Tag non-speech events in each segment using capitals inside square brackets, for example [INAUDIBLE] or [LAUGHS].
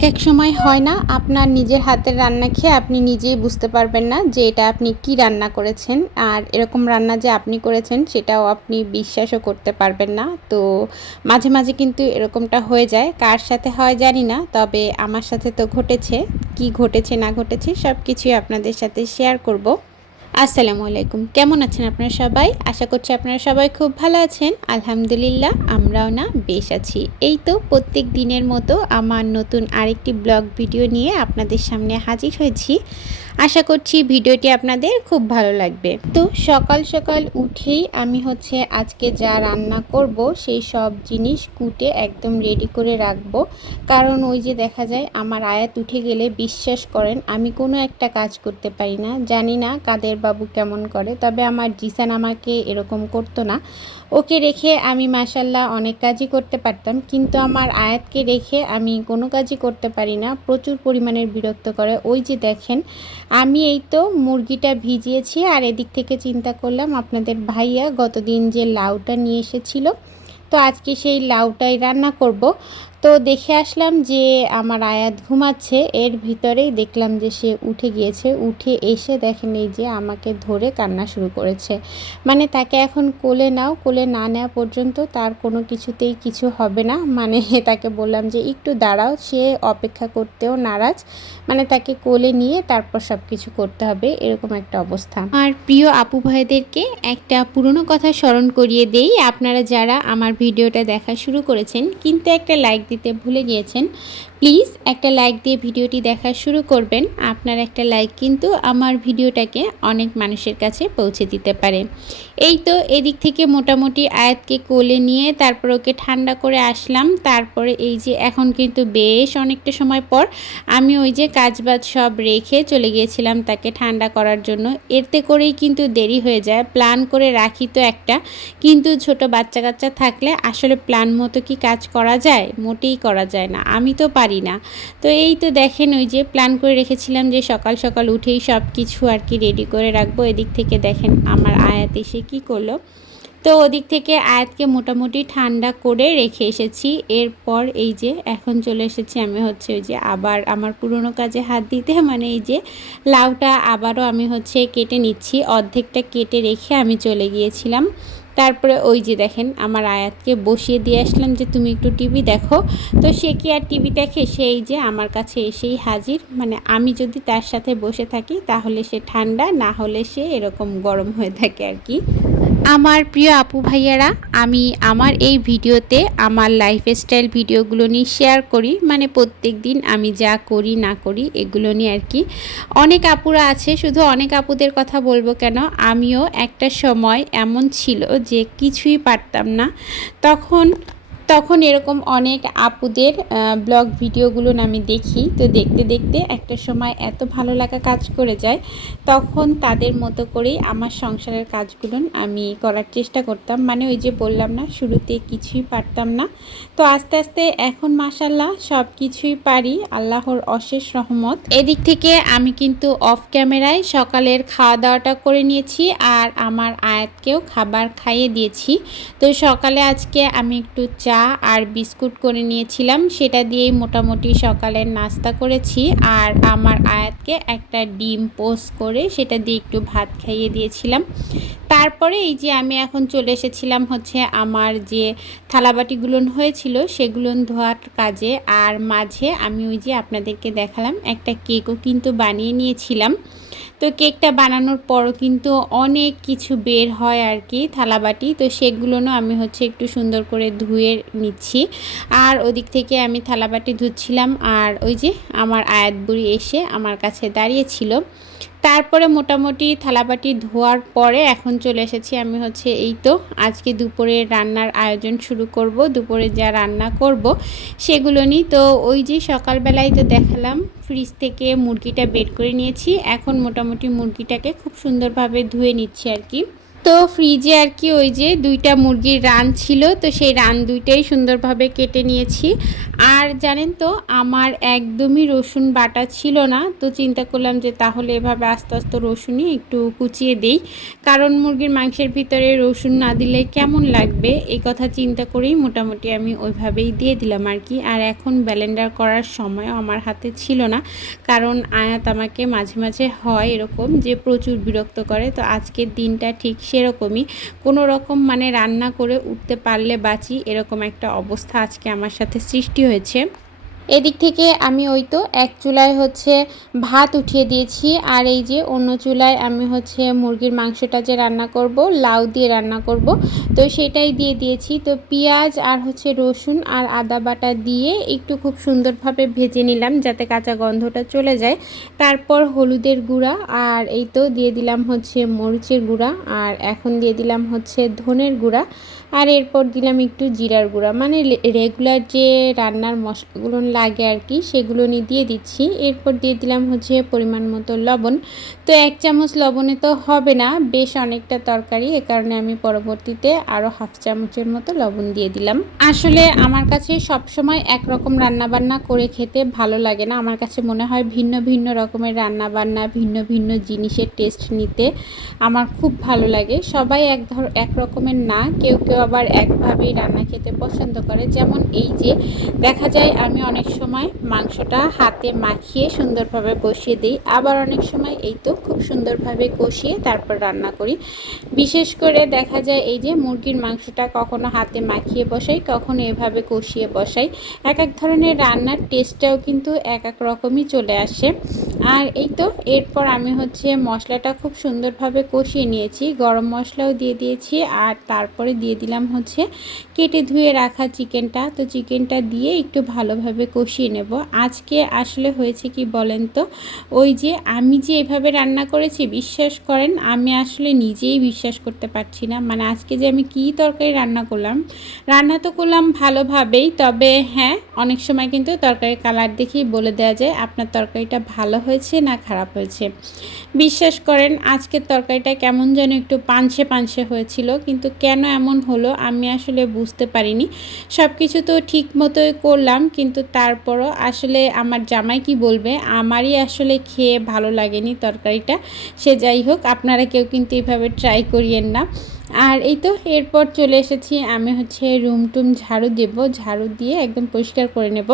এক এক সময় হয় না, আপনার নিজের হাতের রান্না খেয়ে আপনি নিজেই বুঝতে পারবেন না যে এটা আপনি কি রান্না করেছেন। আর এরকম রান্না যে আপনি করেছেন সেটাও আপনি বিশ্বাসও করতে পারবেন না। তো মাঝে মাঝে কিন্তু এরকমটা হয়ে যায়। কার সাথে হয় জানি না, তবে আমার সাথে তো ঘটেছে। কি ঘটেছে, না ঘটেছে সব কিছুই আপনাদের সাথে শেয়ার করব। আসসালামু আলাইকুম। কেমন আছেন আপনারা সবাই? আশা করছি আপনারা সবাই খুব ভালো আছেন। আলহামদুলিল্লাহ, আমরাও না বেশ আছি। এই তো প্রত্যেক দিনের মতো আমার নতুন আরেকটি ব্লগ ভিডিও নিয়ে আপনাদের সামনে হাজির হয়েছি। আশা করছি ভিডিওটি আপনাদের খুব ভালো লাগবে। তো সকাল সকাল উঠেই আমি হচ্ছে আজকে যা রান্না করব, সেই সব জিনিস কুটে একদম রেডি করে রাখব। কারণ ওই যে দেখা যায়, আমার আয়াত উঠে গেলে বিশ্বাস করেন, আমি কোনো একটা কাজ করতে পারি না। জানি না কাদের বাবু কেমন করে, তবে আমার জিসান আমাকে এরকম করতো না। ওকে রেখে আমি মাসাল্লাহ অনেক কাজই করতে পারতাম, কিন্তু আমার আয়াতকে রেখে আমি কোনো কাজই করতে পারি না। প্রচুর পরিমাণের বিরক্ত করে। ওই যে দেখেন, আমি এই তো মুরগিটা ভিজিয়েছি আর এদিক থেকে চিন্তা করলাম, আপনাদের ভাইয়া গতদিন যে লাউটা নিয়ে এসেছিল, তো আজকে সেই লাউটাই রান্না করব। তো দেখে আসলাম যে আমার আয়াত ঘুমাচ্ছে। এর ভিতরেই দেখলাম যে সে উঠে গিয়েছে। উঠে এসে দেখেন এই যে আমাকে ধরে কান্না শুরু করেছে। মানে তাকে এখন কোলে নাও, কোলে না নেওয়া পর্যন্ত তার কোনো কিছুতেই কিছু হবে না। মানে [LAUGHS] তাকে বললাম যে একটু দাঁড়াও, সে অপেক্ষা করতেও নারাজ। মানে তাকে কোলে নিয়ে তারপর সব কিছু করতে হবে, এরকম একটা অবস্থা। আর প্রিয় আপু ভাইদেরকে একটা পুরনো কথা স্মরণ করিয়ে দেই। আপনারা যারা আমার ভিডিওটা দেখা শুরু করেছেন, কিন্তু একটা লাইক দিতে ভুলে গিয়েছেন প্লিজ একটা লাইক দিয়ে ভিডিওটি দেখা শুরু করবেন। আপনার একটা লাইক কিন্তু আমার ভিডিওটাকে অনেক মানুষের কাছে পৌঁছে দিতে পারে। এই তো এদিক থেকে মোটামুটি আয়াতকে কোলে নিয়ে তারপর ওকে ঠান্ডা করে আসলাম। তারপরে এই যে এখন কিন্তু বেশ অনেকটা সময় পর আমি ওই যে কাজবাজ সব রেখে চলে গিয়েছিলাম তাকে ঠান্ডা করার জন্য। এতে করেই কিন্তু দেরি হয়ে যায়। প্ল্যান করে রাখি তো একটা। কিন্তু ছোট বাচ্চা কাচ্চা থাকলে আসলে প্ল্যান মতো কি কাজ করা যায়? মোটেই করা যায় না। আমি তো পারি না। তো এই তো দেখেন ওই যে প্ল্যান করে রেখেছিলাম যে সকাল সকাল উঠেই সব কিছু আর কি রেডি করে রাখব। এদিক থেকে দেখেন আমার আয়াত এসে কী করল। তো ওদিক থেকে আয়াতকে মোটামুটি ঠান্ডা করে রেখে এসেছি। এরপর এই যে এখন চলে এসেছি আমি হচ্ছে ওই যে আবার আমার পুরনো কাজে হাত দিতে। মানে এই যে লাউটা আবারও আমি হচ্ছে কেটে নিচ্ছি। অর্ধেকটা কেটে রেখে আমি চলে গিয়েছিলাম। তারপরে ওই যে দেখেন আমার আয়াতকে বসিয়ে দিয়ে আসলাম যে তুমি একটু টিভি দেখো। তো সে কি আর টিভি দেখে? সেই যে আমার কাছে এসেই হাজির। মানে আমি যদি তার সাথে বসে থাকি তাহলে সে ঠান্ডা, না হলে সে এরকম গরম হয়ে থাকে আর কি। আমার প্রিয় আপু ভাইয়ারা, আমি আমার এই ভিডিওতে আমার লাইফস্টাইল ভিডিওগুলো নিয়ে শেয়ার করি। মানে প্রত্যেক দিন আমি যা করি, না করি, এগুলো নিয়ে আর কি। অনেক আপুরা আছে, শুধু অনেক আপুদের কথা বলব কেন? আমিও একটা সময় এমন ছিল যে কিছুই পারতাম না। তখন তখন এরকম অনেক আপুদের ব্লগ ভিডিওগুলো আমি দেখি। তো দেখতে দেখতে একটা সময় এত ভালো লাগা কাজ করে যায়, তখন তাদের মতো করেই আমার সংসারের কাজগুলো আমি করার চেষ্টা করতাম। মানে ওই যে বললাম না, শুরুতে কিছুই পারতাম না। তো আস্তে আস্তে এখন মাসাল্লাহ সব কিছুই পারি, আল্লাহর অশেষ রহমত। এদিক থেকে আমি কিন্তু অফ ক্যামেরায় সকালের খাওয়া দাওয়াটা করে নিয়েছি আর আমার আয়াতকেও খাবার খাইয়ে দিয়েছি। তো সকালে আজকে আমি একটু চা আর বিস্কুট করে নিয়েছিলাম। সেটা দিয়েই মোটামুটি সকালের নাস্তা করেছি। আর আমার আয়াতকে একটা ডিম পোস্ট করে সেটা দিয়ে একটু ভাত খাইয়ে দিয়েছিলাম। তারপরে এই যে আমি এখন চলে এসেছিলাম হচ্ছে আমার যে থালাবাটিগুলো হয়েছিল, সেগুলো ধোয়ার কাজে। আর মাঝে আমি ওই যে আপনাদেরকে দেখালাম, একটা কেকও কিন্তু বানিয়ে নিয়েছিলাম। তো কেকটা বানানোর পরও কিন্তু অনেক কিছু বের হয় আর কি, থালাবাটি। তো সেগুলোনও আমি হচ্ছে একটু সুন্দর করে ধুয়ে নিচ্ছি। আর ওদিক থেকে আমি থালাবাটি ধুচ্ছিলাম আর ওই যে আমার আয়াত বুড়ি এসে আমার কাছে দাঁড়িয়েছিল তারপরে মোটামুটি থালাবাটি ধোয়ার পরে এখন চলে এসেছি আমি হচ্ছে এই তো। আজকে দুপুরে রান্নার আয়োজন শুরু করব, দুপুরে যা রান্না করব সেগুলো নিই। তো ওই যে সকালবেলায় তো দেখালাম ফ্রিজ থেকে মুরগিটা বের করে নিয়েছি। এখন মোটামুটি মুরগিটাকে খুব সুন্দরভাবে ধুয়ে নিচ্ছি আর কি। তো ফ্রিজে আর কি ওই যে দুইটা মুরগির রান ছিল, তো সেই রান দুইটাই সুন্দরভাবে কেটে নিয়েছি। আর জানেন তো, আমার একদমই রসুন বাটা ছিল না, তো চিন্তা করলাম যে তাহলে এভাবে আস্তে আস্তে রসুনই একটু কুচিয়ে দেই। কারণ মুরগির মাংসের ভিতরে রসুন না দিলে কেমন লাগবে? এই কথা চিন্তা করেই মোটামুটি আমি ওইভাবেই দিয়ে দিলাম আর কি। আর এখন ব্যালেন্ডার করার সময় আমার হাতে ছিল না, কারণ আয়াত আমাকে মাঝে মাঝে হয় এরকম যে প্রচুর বিরক্ত করে। তো আজকের দিনটা ঠিক সেরকমই। কোনো রকম মানে রান্না করে উঠতে পারলে বাঁচি, এরকম একটা অবস্থা আজকে আমার সাথে সৃষ্টি হয়েছে। এদিক থেকে আমি ওই তো এক চুলায় হচ্ছে ভাত উঠিয়ে দিয়েছি, আর এই যে অন্য চুলায় আমি হচ্ছে মুরগির মাংসটা যে রান্না করব, লাউ দিয়ে রান্না করব, তো সেটাই দিয়ে দিয়েছি। তো পেঁয়াজ আর হচ্ছে রসুন আর আদা বাটা দিয়ে একটু খুব সুন্দরভাবে ভেজে নিলাম যাতে কাঁচা গন্ধটা চলে যায়। তারপর হলুদের গুঁড়া আর এই তো দিয়ে দিলাম হচ্ছে মরিচের গুঁড়া, আর এখন দিয়ে দিলাম হচ্ছে ধনের গুঁড়া, আর এরপর দিলাম একটু জিরার গুঁড়া। মানে রেগুলার যে রান্নার মশলাগুলো লাগে আর কি, সেগুলো নিয়ে দিয়ে দিচ্ছি। এরপর দিয়ে দিলাম হচ্ছে পরিমাণ মতো লবণ। তো এক চামচ লবণে তো হবে না, বেশ অনেকটা তরকারি, এ কারণে আমি পরবর্তীতে আরও হাফ চামচের মতো লবণ দিয়ে দিলাম। আসলে আমার কাছে সবসময় একরকম রান্নাবান্না করে খেতে ভালো লাগে না। আমার কাছে মনে হয় ভিন্ন ভিন্ন রকমের রান্নাবান্না, ভিন্ন ভিন্ন জিনিসের টেস্ট নিতে আমার খুব ভালো লাগে। সবাই এক ধর, এক রকমের না, কেউ কেউ আবার একভাবেই রান্না খেতে পছন্দ করে। যেমন এই যে, দেখা যায় আমি অনেক সময় মাংসটা হাতে মাখিয়ে সুন্দরভাবে বসিয়ে দিই। আবার অনেক সময় এই তো খুব সুন্দরভাবে কষিয়ে তারপর রান্না করি। বিশেষ করে দেখা যায় এই যে মুরগির মাংসটা কখনো হাতে মাখিয়ে বসাই, কখনো এভাবে কষিয়ে বসাই। এক এক ধরনের রান্নার টেস্টটাও কিন্তু এক এক রকমই চলে আসে। আর এই তো, এরপর আমি হচ্ছে মশলাটা খুব সুন্দরভাবে কষিয়ে নিয়েছি। গরম মশলাও দিয়ে দিয়েছি আর তারপরে দিয়ে দিলাম হচ্ছে কেটে ধুয়ে রাখা চিকেনটা। তো চিকেনটা দিয়ে একটু ভালোভাবে কষিয়ে নেব। আজকে আসলে হয়েছে কি বলেন তো, ওই যে আমি যে এভাবে রান্না করেছি, বিশ্বাস করেন, আমি আসলে নিজেই বিশ্বাস করতে পারছি না। মানে আজকে যে আমি কী তরকারি রান্না করলাম, রান্না তো করলাম ভালোভাবেই, তবে হ্যাঁ অনেক সময় কিন্তু তরকারির কালার দেখেই বলে দেওয়া যায়, আপনার তরকারিটা ভালো হয়েছে না খারাপ হয়েছে? বিশ্বাস করেন, আজকের তরকারিটা কেমন যেন একটু পানসে পানসে হয়েছিল, কিন্তু কেন এমন হলো আমি আসলে বুঝতে পারিনি। সব কিছু তো ঠিক মতোই করলাম, কিন্তু তারপরও আসলে আমার জামাই কি বলবে? আমারই আসলে খেয়ে ভালো লাগেনি তরকারিটা। সে যাই হোক, আপনারা কেউ কিন্তু এইভাবে ট্রাই করিয়েন না। আর এই তো, এরপর চলে এসেছি, আমি হচ্ছে রুম টুম ঝাড়ু দেব। ঝাড়ু দিয়ে একদম পরিষ্কার করে নেব।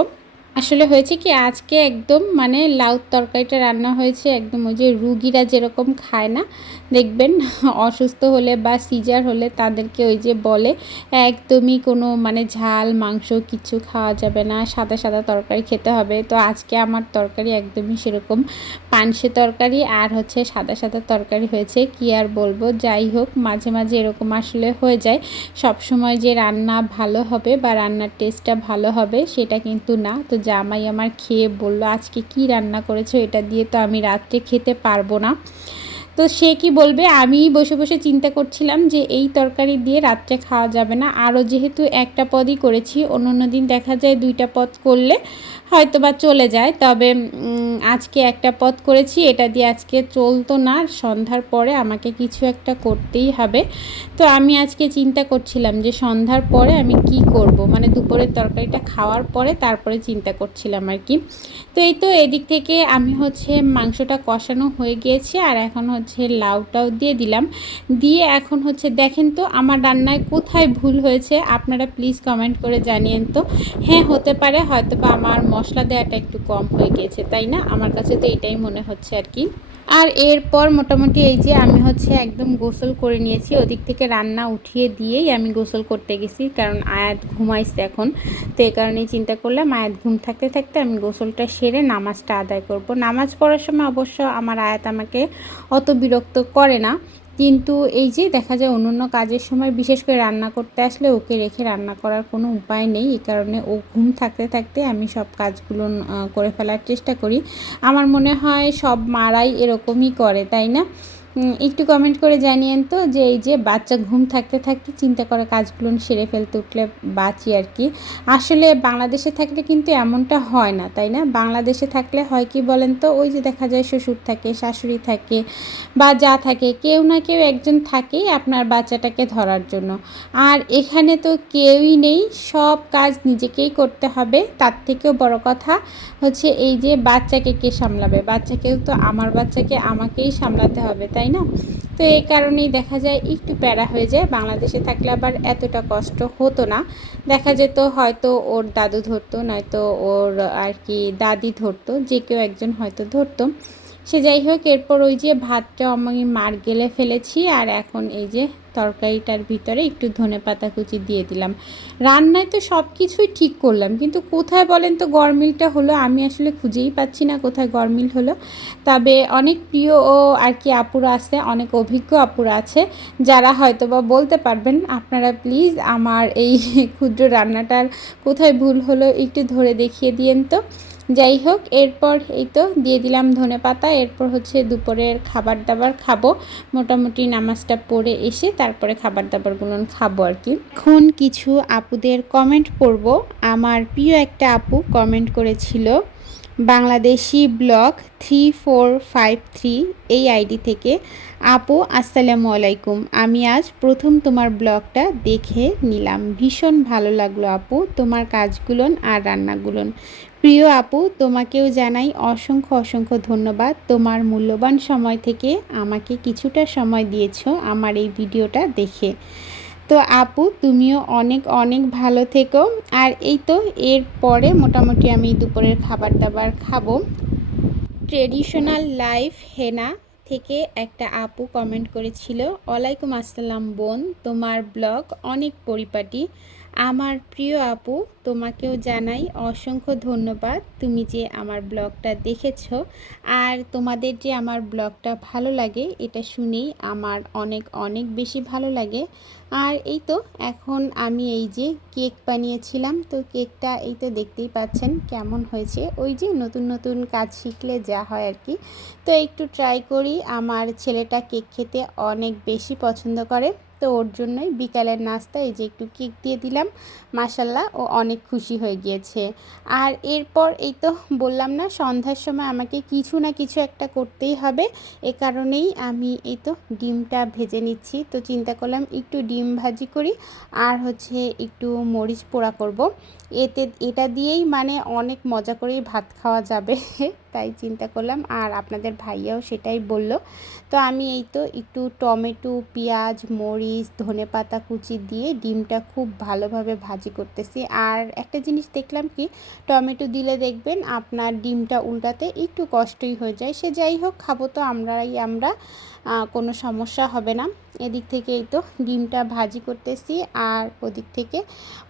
আসলে হয়েছে কি, আজকে একদম মানে লাউ তরকারিটা রান্না হয়েছে, একদম ওই যে রুগীরা যেরকম খায় না দেখবেন, অসুস্থ হলে বা সিজার হলে তাদেরকে ওই যে বলে, একদমই কোনো মানে ঝাল, মাংস কিছু খাওয়া যাবে না, সাদা সাদা তরকারি খেতে হবে। তো আজকে আমার তরকারি একদমই সেরকম পানসে তরকারি আর হচ্ছে সাদা সাদা তরকারি হয়েছে। কি আর বলব? যাই হোক, মাঝে মাঝে এরকম আসলে হয়ে যায়। সব সময় যে রান্না ভালো হবে বা রান্নার টেস্টটা ভালো হবে সেটা কিন্তু না। তো জামাই আমার খেয়ে বলল, আজকে কি রান্না করেছ? এটা দিয়ে তো আমি রাত্রে খেতে পারব না। তো সে কি বলবে? আমি বসে বসে চিন্তা করছিলাম যে এই তরকারি দিয়ে রাত্রে খাওয়া যাবে না। আরও যেহেতু একটা পদই করেছি অন্য অন্য দিন দেখা যায় দুইটা পদ করলে হয়তো বা চলে যায়। তবে আজকে একটা পদ করেছি, এটা দিয়ে আজকে চলতো না। সন্ধ্যার পরে আমাকে কিছু একটা করতেই হবে। তো আমি আজকে চিন্তা করছিলাম যে সন্ধ্যার পরে আমি কি করব? মানে দুপুরের তরকারিটা খাওয়ার পরে তারপরে চিন্তা করছিলাম আর কি। তো এই তো এদিক থেকে আমি হচ্ছে মাংসটা কষানো হয়ে গিয়েছে। আর এখন হচ্ছে লাউটাও দিয়ে দিলাম। দিয়ে এখন হচ্ছে দেখেন তো আমার রান্নায় কোথায় ভুল হয়েছে, আপনারা প্লিজ কমেন্ট করে জানিয়েন তো। হ্যাঁ হতে পারে হয়তো বা আমার মশলা দেওয়াটা একটু কম হয়ে গিয়েছে, তাই না? আমার কাছে তো এটাই মনে হচ্ছে আর কি। আর এরপর মোটামুটি এই যে আমি হচ্ছে একদম গোসল করে নিয়েছি, ওদিক থেকে রান্না উঠিয়ে দিয়েই আমি গোসল করতে গেছি, কারণ আয়াত ঘুমাইছে এখন। তো এই কারণেই চিন্তা করলাম, আয়াত ঘুম থাকতে থাকতে আমি গোসলটা সেরে নামাজটা আদায় করব। নামাজ পড়ার সময় অবশ্য আমার আয়াত আমাকে অত বিরক্ত করে না কিন্তু এই যে দেখা যায় অন্য কাজের সময় বিশেষ করে রান্না করতে আসলে ওকে রেখে রান্না করার কোনো উপায় নেই। এই কারণে ও ঘুম থাকতে থাকতে আমি সব কাজগুলো করে ফেলার চেষ্টা করি। আমার মনে হয় সব মারাই এরকমই করে, তাই না? একটু কমেন্ট করে জানিয়েন তো যে এই যে বাচ্চা ঘুম থাকতে থাকতে চিন্তা করা কাজগুলো সেরে ফেলতে উঠলে বাঁচি আর কি। আসলে বাংলাদেশে থাকলে কিন্তু এমনটা হয় না, তাই না? বাংলাদেশে থাকলে হয় কি বলেন তো? ওই যে দেখা যায় শ্বশুর থাকে, শাশুড়ি থাকে বা যা থাকে, কেউ না কেউ একজন থাকেই আপনার বাচ্চাটাকে ধরার জন্য। আর এখানে তো কেউই নেই, সব কাজ নিজেকেই করতে হবে। তার থেকেও বড় কথা হচ্ছে এই যে বাচ্চাকে কে সামলাবে? বাচ্চাকেও তো আমার বাচ্চাকে আমাকেই সামলাতে হবে, তাই না? তো এই কারণেই দেখা যায় একটু প্যারা হয়ে যায়। বাংলাদেশে থাকলে আবার এতটা কষ্ট হতো না। দেখা যেত হয়তো ওর দাদু ধরতো, নয়তো ওর আর কি দাদি ধরতো, যে কেউ একজন হয়তো ধরতো। সে যাই হোক, এরপর ওই যে ভাতটা আমি মার গেলে ফেলেছি, আর এখন এই যে তরকারিটার ভিতরে একটু ধনে পাতা কুচি দিয়ে দিলাম। রান্নায় তো সব কিছুই ঠিক করলাম, কিন্তু কোথায় বলেন তো গরমিলটা হলো? আমি আসলে খুঁজেই পাচ্ছি না কোথায় গরমিল হলো। তবে অনেক প্রিয় ও আর কি আপুরা আছে, অনেক অভিজ্ঞ আপুরা আছে, যারা হয়তো বা বলতে পারবেন, আপনারা প্লিজ আমার এই [LAUGHS] ক্ষুদ্র রান্নাটার কোথায় ভুল হলো একটু ধরে দেখিয়ে দিয়েন তো। যাই হোক এরপর এই তো দিয়ে দিলাম ধনে পাতা, এরপর হচ্ছে দুপুরের খাবার দাবার খাব। মোটামুটি নামাজটা পড়ে এসে তারপরে খাবার দাবারগুলো খাব আর কি। এখন কিছু আপুদের কমেন্ট পড়ব। আমার প্রিয় একটা আপু কমেন্ট করেছিল, Bangladeshi blog three four five three এই আইডি থেকে, আপু, আসসালামু আলাইকুম। আমি আজ প্রথম তোমার ব্লগটা দেখে নিলাম। ভীষণ ভালো লাগল আপু। তোমার কাজগুলোন আর রান্নাগুলোন। প্রিয় আপু, তোমাকেও জানাই অসংখ্য অসংখ্য ধন্যবাদ। তোমার মূল্যবান সময় থেকে আমাকে কিছুটা সময় দিয়েছ আমার এই ভিডিওটা দেখে। তো আপু, তুমিও অনেক অনেক ভালো থেকো। আর এই তো, এর পরে মোটামুটি আমি দুপুরের খাবার দাবার খাব। ট্রেডিশনাল লাইফ হেনা থেকে একটা আপু কমেন্ট করেছিল, ওয়ালাইকুম আসসালাম বোন, তোমার ব্লগ অনেক পরিপাটি। আমার প্রিয় আপু, তোমাকেও জানাই অসংখ্য ধন্যবাদ। তুমি যে আমার ব্লগটা দেখেছ আর তোমাদের যে আমার ব্লগটা ভালো লাগে, এটা শুনেই আমার অনেক অনেক বেশি ভালো লাগে। আর এই তো, এখন আমি এই যে কেক বানিয়েছিলাম, তো কেকটা এই তো দেখতেই পাচ্ছেন কেমন হয়েছে। ওই যে নতুন নতুন কাজ শিখলে যা হয় আর কি। তো একটু ট্রাই করি, আমার ছেলেটা কেক খেতে অনেক বেশি পছন্দ করে। তো ওর জন্যই বিকালের নাস্তা এই যে একটু কেক দিয়ে দিলাম মাসাল্লাহ ও অনেক খুশি হয়ে গিয়েছে। আর এরপর এই তো বললাম না, সন্ধ্যার সময় আমাকে কিছু না কিছু একটা করতেই হবে, এ কারণেই আমি এই তো ডিমটা ভেজে নিচ্ছি। তো চিন্তা করলাম একটু ডিম ভাজি করি, আর হচ্ছে একটু মরিচ পোড়া করব। এতে, এটা দিয়েই মানে অনেক মজা করেই ভাত খাওয়া যাবে। তাই চিন্তা করলাম আর আপনাদের ভাইয়াও সেটাই বলল। তো আমি এই তো একটু টমেটো, পেঁয়াজ, মরিচ, ধনে পাতা কুচি দিয়ে ডিমটা খুব ভালোভাবে ভাজি করতেছি। আর একটা জিনিস দেখলাম কি, টমেটো দিলে দেখবেন আপনার ডিমটা উল্টাতে একটু কষ্টই হয়ে যায়। সে যাই হোক, খাব তো আমরাই, আমরা কোনো সমস্যা হবে না। এদিক থেকে এই তো ডিমটা ভাজি করতেছি। আর ওদিক থেকে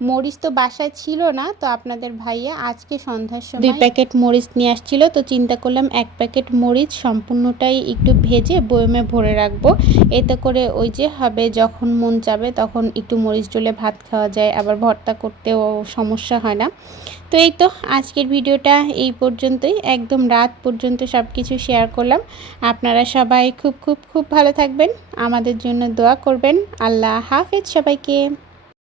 মরিচ তো বাসায় ছিল না, তো আপনাদের ভাইয়া আজকে সন্ধ্যার সময় দুই প্যাকেট মরিচ নিয়ে আসছিল, তো চিন্তা করলাম এক প্যাকেট মরিচ সম্পূর্ণটাই একটু ভেজে বয়মে ভরে রাখব। এতে করে ওই যে হবে, যখন মন যাবে তখন একটু মরিচ ডলে ভাত খাওয়া যায়, আবার ভর্তা করতেও সমস্যা হয় না। তো এই তো আজকের ভিডিওটা এই পর্যন্তই। একদম রাত পর্যন্ত সব কিছু শেয়ার করলাম। আপনারা সবাই খুব খুব খুব ভালো থাকবেন। আমাদের জন্য দোয়া করবেন। আল্লাহ হাফেজ সবাইকে।